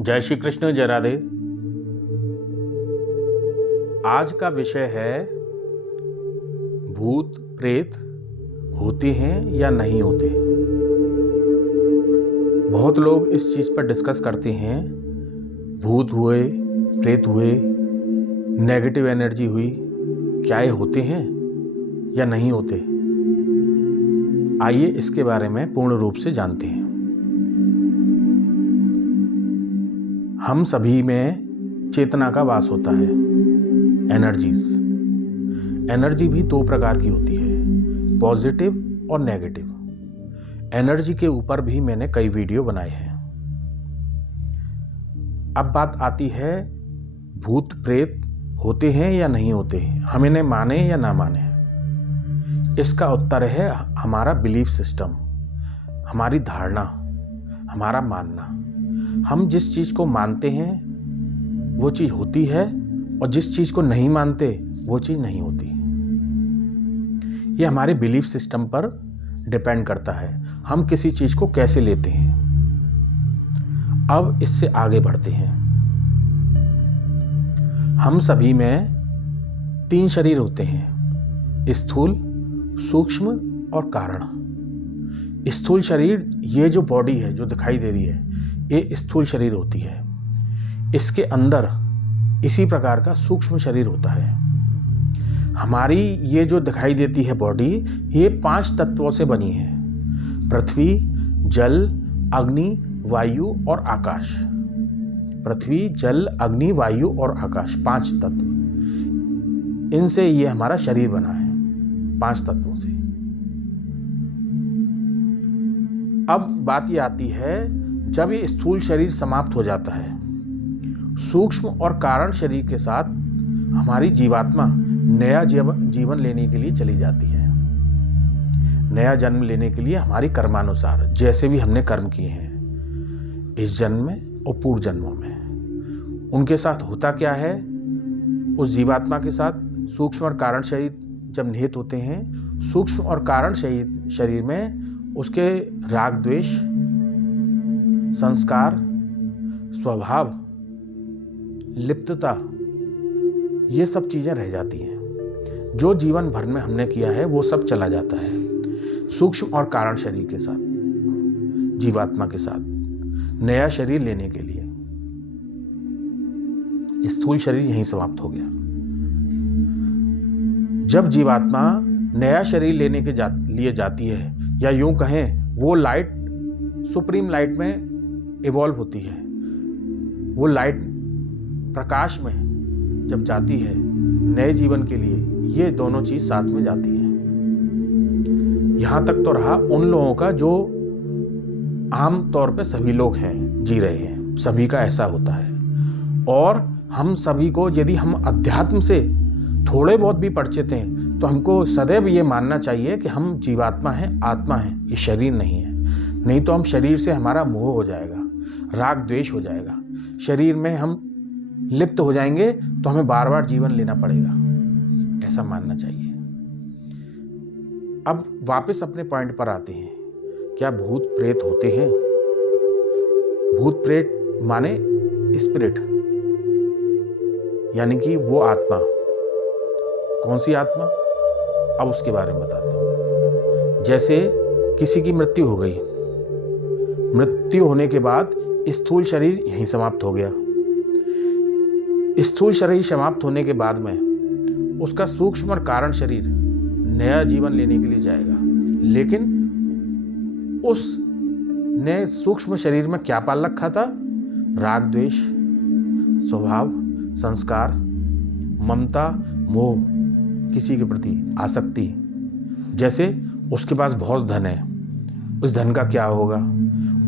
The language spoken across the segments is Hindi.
जय श्री कृष्ण, जय राधे। आज का विषय है भूत प्रेत होते हैं या नहीं होते। बहुत लोग इस चीज़ पर डिस्कस करते हैं, भूत हुए, प्रेत हुए, नेगेटिव एनर्जी हुई, क्या ये होते हैं या नहीं होते। आइए इसके बारे में पूर्ण रूप से जानते हैं। हम सभी में चेतना का वास होता है, एनर्जी भी दो प्रकार की होती है, पॉजिटिव और नेगेटिव। एनर्जी के ऊपर भी मैंने कई वीडियो बनाए हैं। अब बात आती है भूत प्रेत होते हैं या नहीं होते, हम इन्हें माने या ना माने। इसका उत्तर है हमारा बिलीफ सिस्टम, हमारी धारणा, हमारा मानना। हम जिस चीज़ को मानते हैं वो चीज़ होती है और जिस चीज़ को नहीं मानते वो चीज़ नहीं होती। ये हमारे बिलीफ सिस्टम पर डिपेंड करता है, हम किसी चीज़ को कैसे लेते हैं। अब इससे आगे बढ़ते हैं। हम सभी में 3 शरीर होते हैं, स्थूल, सूक्ष्म और कारण। स्थूल शरीर, ये जो बॉडी है जो दिखाई दे रही है, ये स्थूल शरीर होती है। इसके अंदर इसी प्रकार का सूक्ष्म शरीर होता है। हमारी ये जो दिखाई देती है बॉडी, ये 5 तत्वों से बनी है, पृथ्वी, जल, अग्नि, वायु और आकाश। पृथ्वी, जल, अग्नि, वायु और आकाश, 5 तत्व। इनसे ये हमारा शरीर बना है, 5 तत्वों से। अब बात ये आती है, जब ये स्थूल शरीर समाप्त हो जाता है, सूक्ष्म और कारण शरीर के साथ हमारी जीवात्मा नया जीवन लेने के लिए चली जाती है। नया जन्म लेने के लिए हमारी कर्मानुसार, जैसे भी हमने कर्म किए हैं इस जन्म में और पूर्व जन्मों में, उनके साथ होता क्या है। उस जीवात्मा के साथ सूक्ष्म और कारण शरीर जब निहित होते हैं, सूक्ष्म और कारण शरीर में उसके राग, द्वेष, संस्कार, स्वभाव, लिप्तता, ये सब चीज़ें रह जाती हैं। जो जीवन भर में हमने किया है वो सब चला जाता है। सूक्ष्म और कारण शरीर के साथ, जीवात्मा के साथ नया शरीर लेने के लिए स्थूल शरीर यहीं समाप्त हो गया। जब जीवात्मा नया शरीर लेने के लिए जाती है, या यूं कहें वो लाइट, सुप्रीम लाइट में इवॉल्व होती है, वो लाइट प्रकाश में जब जाती है नए जीवन के लिए, ये दोनों चीज साथ में जाती हैं। यहां तक तो रहा उन लोगों का जो आम तौर पे सभी लोग हैं, जी रहे हैं, सभी का ऐसा होता है। और हम सभी को, यदि हम अध्यात्म से थोड़े बहुत भी परिचित हैं, तो हमको सदैव ये मानना चाहिए कि हम जीवात्मा हैं, आत्मा हैं, ये शरीर नहीं है। नहीं तो हम शरीर से हमारा मोह हो जाएगा, राग द्वेष हो जाएगा, शरीर में हम लिप्त हो जाएंगे, तो हमें बार बार जीवन लेना पड़ेगा, ऐसा मानना चाहिए। अब वापस अपने पॉइंट पर आते हैं, क्या भूत प्रेत होते हैं। भूत प्रेत माने स्पिरिट, यानी कि वो आत्मा। कौन सी आत्मा, अब उसके बारे में बताता हूं। जैसे किसी की मृत्यु हो गई, मृत्यु होने के बाद स्थूल शरीर यहीं समाप्त हो गया। स्थूल शरीर समाप्त होने के बाद में उसका सूक्ष्म और कारण शरीर नया जीवन लेने के लिए जाएगा। लेकिन उस ने सूक्ष्म शरीर में क्या पाल रखा था? राग, द्वेष, स्वभाव, संस्कार, ममता, मोह, किसी के प्रति आसक्ति। जैसे उसके पास बहुत धन है, उस धन का क्या होगा?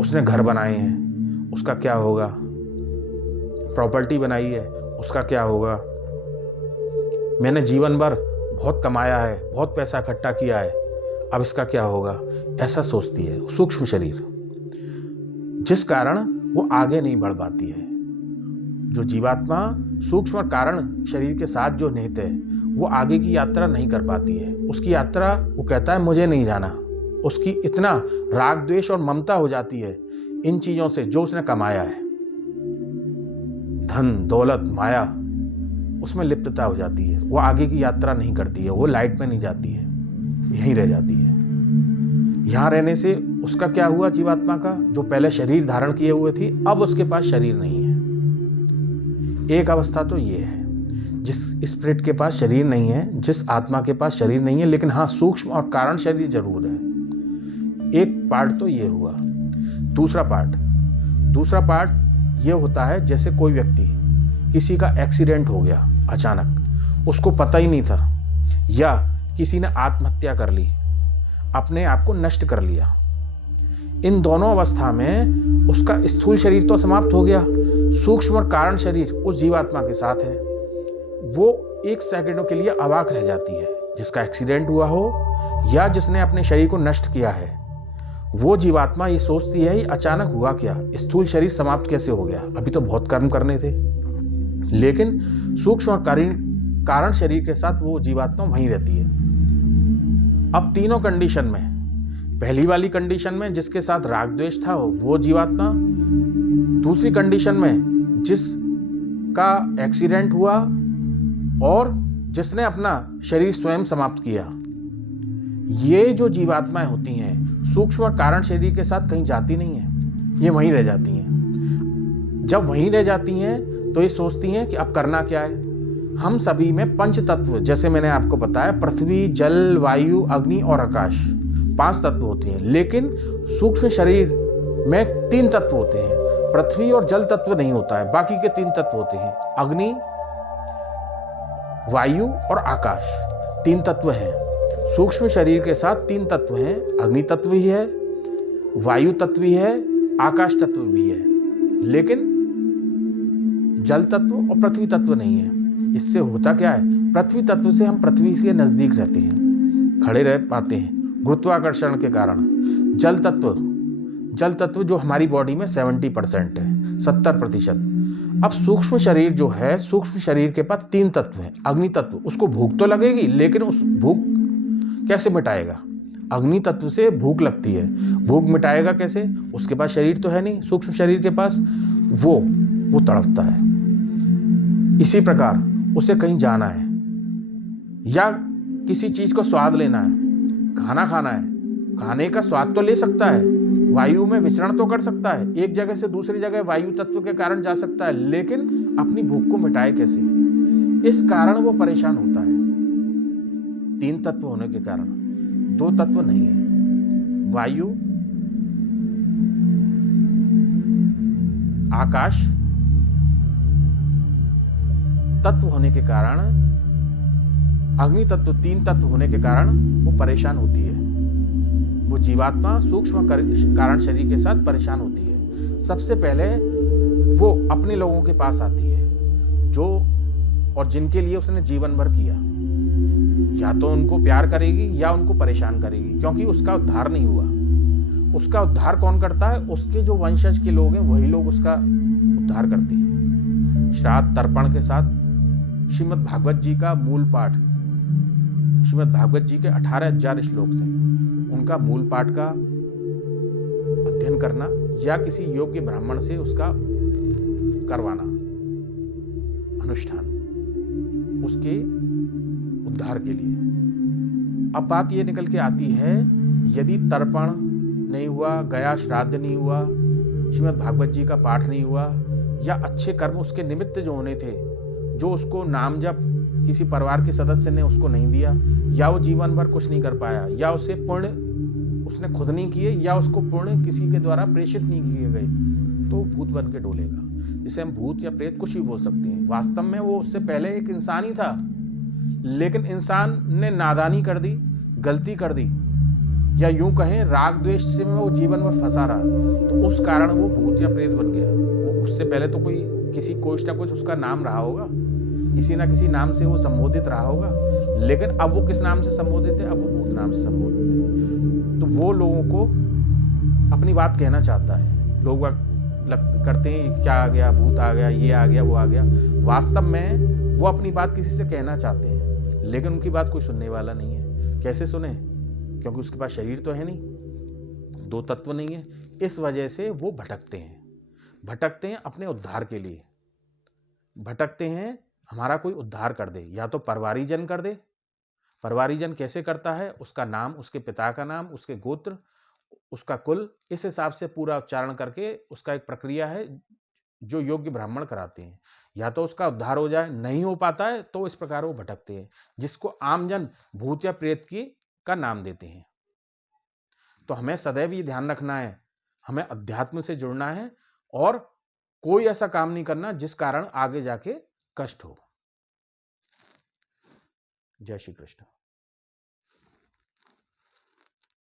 उसने घर बनाए हैं, उसका क्या होगा? प्रॉपर्टी बनाई है, उसका क्या होगा? मैंने जीवन भर बहुत कमाया है, बहुत पैसा इकट्ठा किया है, अब इसका क्या होगा? ऐसा सोचती है सूक्ष्म शरीर, जिस कारण वो आगे नहीं बढ़ पाती है। जो जीवात्मा सूक्ष्म कारण शरीर के साथ जो निहित है, वो आगे की यात्रा नहीं कर पाती है। उसकी यात्रा, वो कहता है मुझे नहीं जाना, उसकी इतना राग द्वेष और ममता हो जाती है इन चीज़ों से जो उसने कमाया है। धन दौलत माया उसमें लिप्तता हो जाती है, वो आगे की यात्रा नहीं करती है, वो लाइट में नहीं जाती है, यहीं रह जाती है। यहाँ रहने से उसका क्या हुआ, जीवात्मा का जो पहले शरीर धारण किए हुए थी, अब उसके पास शरीर नहीं है। एक अवस्था तो ये है जिस स्पिरिट के पास शरीर नहीं है, जिस आत्मा के पास शरीर नहीं है, लेकिन हाँ सूक्ष्म और कारण शरीर जरूर है। एक पार्ट तो ये हुआ। दूसरा पार्ट ये होता है जैसे कोई व्यक्ति, किसी का एक्सीडेंट हो गया अचानक, उसको पता ही नहीं था, या किसी ने आत्महत्या कर ली, अपने आप को नष्ट कर लिया। इन दोनों अवस्था में उसका स्थूल शरीर तो समाप्त हो गया, सूक्ष्म और कारण शरीर उस जीवात्मा के साथ है। वो एक सेकंडों के लिए अवाक रह जाती है। जिसका एक्सीडेंट हुआ हो या जिसने अपने शरीर को नष्ट किया है, वो जीवात्मा ये सोचती है अचानक हुआ क्या, स्थूल शरीर समाप्त कैसे हो गया, अभी तो बहुत कर्म करने थे। लेकिन सूक्ष्म और कारण शरीर के साथ वो जीवात्मा वहीं रहती है। अब तीनों कंडीशन में, पहली वाली कंडीशन में जिसके साथ राग द्वेष था वो जीवात्मा, दूसरी कंडीशन में जिसका एक्सीडेंट हुआ और जिसने अपना शरीर स्वयं समाप्त किया, ये जो जीवात्माएं होती हैं सूक्ष्म और कारण शरीर के साथ कहीं जाती नहीं है, ये वहीं रह जाती हैं। जब वहीं रह जाती हैं तो ये सोचती हैं कि अब करना क्या है। हम सभी में पंच तत्व, जैसे मैंने आपको बताया, पृथ्वी जल वायु अग्नि और आकाश, 5 तत्व होते हैं। लेकिन सूक्ष्म शरीर में 3 तत्व होते हैं। पृथ्वी और जल तत्व नहीं होता है, बाकी के 3 तत्व होते हैं, अग्नि वायु और आकाश, 3 तत्व हैं। सूक्ष्म शरीर के साथ 3 तत्व हैं, अग्नि तत्व भी है, वायु तत्व भी है, आकाश तत्व भी है, लेकिन जल तत्व और पृथ्वी तत्व नहीं है। इससे होता क्या है, पृथ्वी तत्व से हम पृथ्वी के नजदीक रहते हैं, खड़े रह पाते हैं गुरुत्वाकर्षण के कारण। जल तत्व जो हमारी बॉडी में 70% है, 70%। अब सूक्ष्म शरीर जो है, सूक्ष्म शरीर के पास 3 तत्व हैं। अग्नि तत्व, उसको भूख तो लगेगी, लेकिन उस भूख कैसे मिटाएगा? अग्नि तत्व से भूख लगती है, भूख मिटाएगा कैसे? उसके पास शरीर तो है नहीं, सूक्ष्म शरीर के पास, वो तड़पता है। इसी प्रकार उसे कहीं जाना है या किसी चीज को स्वाद लेना है, खाना खाना है, खाने का स्वाद तो ले सकता है, वायु में विचरण तो कर सकता है, एक जगह से दूसरी जगह वायु तत्व के कारण जा सकता है, लेकिन अपनी भूख को मिटाए कैसे? इस कारण वो परेशान होता है। 3 तत्व होने के कारण 2 तत्व नहीं है, वायु आकाश तत्व होने के कारण, अग्नि तत्व 3 तत्व होने के कारण वो परेशान होती है। वो जीवात्मा सूक्ष्म कारण शरीर के साथ परेशान होती है। सबसे पहले वो अपने लोगों के पास आती है जो और जिनके लिए उसने जीवन भर किया, या तो उनको प्यार करेगी या उनको परेशान करेगी, क्योंकि उसका उद्धार नहीं हुआ। उसका उद्धार कौन करता है? उसके जो वंशज के लोग हैं वही लोग उसका उद्धार करते हैं। श्राद्ध तर्पण के साथ श्रीमद् भागवत जी का मूल पाठ, श्रीमद् भागवत जी के 18,000 श्लोक से उनका मूल पाठ का अध्ययन करना या किसी योग्य ब्राह्मण से उसका करवाना अनुष्ठान, उसके उद्धार के लिए। अब बात ये निकल के आती है, यदि तर्पण नहीं हुआ, गया श्राद्ध नहीं हुआ, श्रीमद् भागवत जी का पाठ नहीं हुआ, या अच्छे कर्म उसके निमित्त जो होने थे, जो उसको नाम जप किसी परिवार के सदस्य ने उसको नहीं दिया, या वो जीवन भर कुछ नहीं कर पाया, या उसे पुण्य उसने खुद नहीं किए, या उसको पुण्य किसी के द्वारा प्रेषित नहीं किए गए, तो भूत बन के डोलेगा। जिसे हम भूत या प्रेत कुछ भी बोल सकते हैं। वास्तव में वो उससे पहले एक इंसान ही था, लेकिन इंसान ने नादानी कर दी, गलती कर दी, या यूं कहें राग द्वेष से वो जीवन में फंसा रहा, तो उस कारण वो भूत या प्रेत बन गया। वो उससे पहले तो कोई ना कुछ उसका नाम रहा होगा, किसी ना किसी नाम से वो संबोधित रहा होगा, लेकिन अब वो किस नाम से संबोधित है? अब वो भूत नाम से संबोधित है। तो वो लोगों को अपनी बात कहना चाहता है। लोग करते हैं क्या आ गया, भूत आ गया, ये आ गया, वो आ गया। वास्तव में वो अपनी बात किसी से कहना चाहते हैं, लेकिन उनकी बात कोई सुनने वाला नहीं है। कैसे सुने? क्योंकि उसके पास शरीर तो है नहीं, 2 तत्व नहीं है। इस वजह से वो भटकते हैं अपने उद्धार के लिए। भटकते हैं, हमारा कोई उद्धार कर दे, या तो परवारीजन कर दे। परवारीजन कैसे करता है? उसका नाम, उसके पिता का नाम, उसके गोत्र, उसका कुल, इस हिसाब से पूरा उच्चारण करके उसका एक प्रक्रिया है जो योग्य ब्राह्मण कराते हैं। या तो उसका उद्धार हो जाए, नहीं हो पाता है तो इस प्रकार वो भटकते हैं, जिसको आमजन भूत या प्रेत की का नाम देते हैं। तो हमें सदैव ये ध्यान रखना है, हमें अध्यात्म से जुड़ना है और कोई ऐसा काम नहीं करना जिस कारण आगे जाके कष्ट हो। जय श्री कृष्ण।